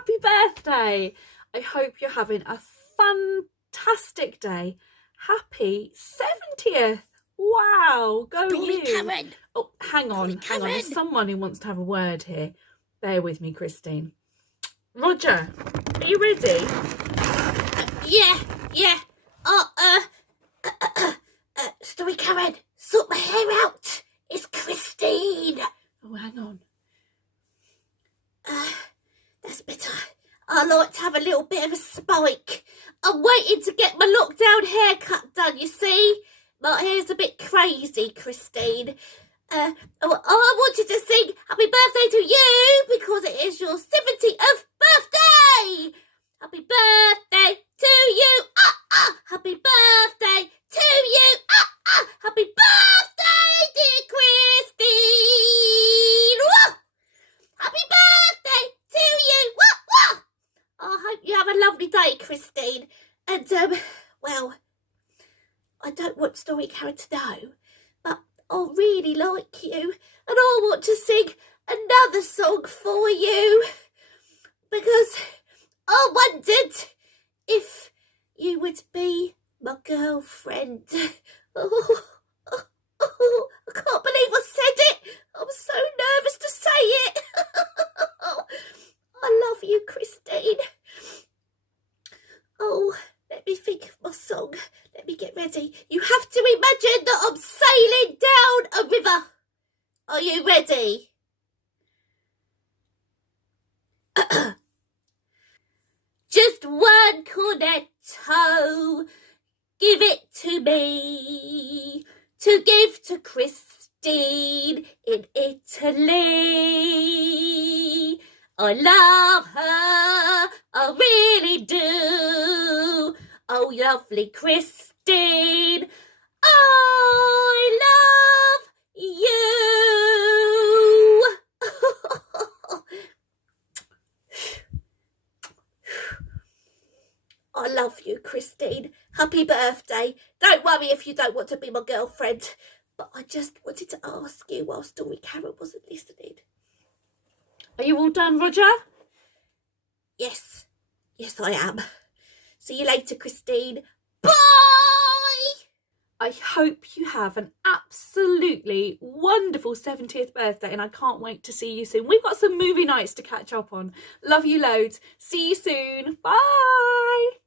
happy birthday. I hope you're having a fantastic day. Happy 70th. Wow, go you. Karen. Oh, hang on. There's someone who wants to have a word here. Bear with me, Christine. Rodger, are you ready? Yeah. Story Karen, sort my hair out. It's Christine. Oh, hang on. That's better. I like to have a little bit of a spike. I'm waiting to get my lockdown haircut done, you see? My hair's a bit crazy, Christine. I wanted to sing happy birthday to you because it is your 70th birthday. Happy birthday to you. Happy birthday to you. Happy birthday, dear Christine. Woo! Happy birthday to you. Woo! I hope you have a lovely day, Christine. And, well, I don't want Story Karen to know, but I really like you, and I want to sing another song for you, because I wondered if you would be my girlfriend. Oh, I can't believe I said it. I'm so nervous to say it. I love you, Christine. Oh, let me think of my song. Let me get ready. You have to imagine that I'm sailing down a river. Are you ready? Just one cornetto, give it to me, to give to Christine in Italy. I love her, I really do. Oh, lovely Christine, I love you. I love you, Christine. Happy birthday. Don't worry if you don't want to be my girlfriend, but I just wanted to ask you while Story Karen wasn't listening. Are you all done, Rodger? Yes, I am. See you later, Christine. Bye! I hope you have an absolutely wonderful 70th birthday, and I can't wait to see you soon. We've got some movie nights to catch up on. Love you loads. See you soon. Bye!